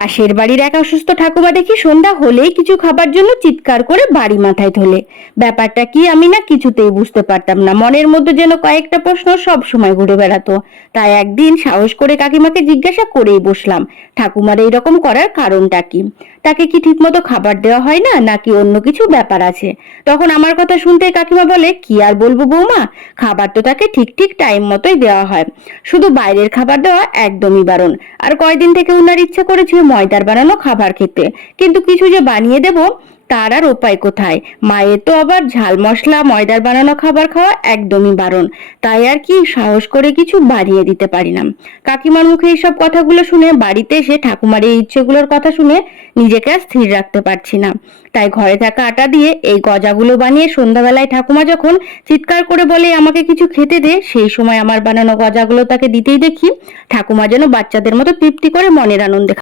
পাশের বাড়ির এক অসুস্থ ঠাকুমা দেখি সন্ধ্যা হলেই কিছু খাবার জন্য চিৎকার করে বাড়ি মাথায় তোলে। ব্যাপারটা কি আমি না কিছুতেই বুঝতে পারতাম না, মনের মধ্যে যেন কয়েকটা প্রশ্ন সব সময় ঘুরে বেড়াতো। তাই একদিন সাহস করে কাকিমাকে জিজ্ঞাসা করেই বসলাম, ঠাকুমার এইরকম করার কারণটা কি? তাকে কি ঠিকমতো খাবার দেওয়া হয় না, নাকি অন্য কিছু ব্যাপার আছে? তখন আমার কথা শুনতে কাকিমা বলে, কি আর বলবো বৌমা, খাবার তো তাকে ঠিক ঠিক টাইম মতোই দেওয়া হয়, শুধু বাইরের খাবার দেওয়া একদমই বারণ। আর কয়দিন থেকে উনার ইচ্ছা করেছে ময়দার বানানো খাবার খেতে, কিন্তু কিছু যে বানিয়ে দেব তার আর উপায় কোথায়? মায়ের তো আবার ঝাল মশলা ময়দার বানানো খাবার খাওয়া একদমই বারণ। তাই আর কি সাহস করে কিছু বানিয়ে দিতে পারি না। কাকিমার মুখে এইসব কথাগুলো শুনে বাড়িতে এসে ঠাকুমার এই ইচ্ছেগুলোর কথা শুনে নিজেকে আর স্থির রাখতে পারছি না। তাই ঘরে থাকা আটা দিয়ে এই গজাগুলো বানিয়ে সন্ধ্যাবেলায় ঠাকুমা যখন চিৎকার করে বলে আমাকে কিছু খেতে দে, সেই সময় আমার বানানো গজাগুলো তাকে দিতেই দেখি ঠাকুমা যেন বাচ্চাদের মতো তৃপ্তি করে মনের আনন্দে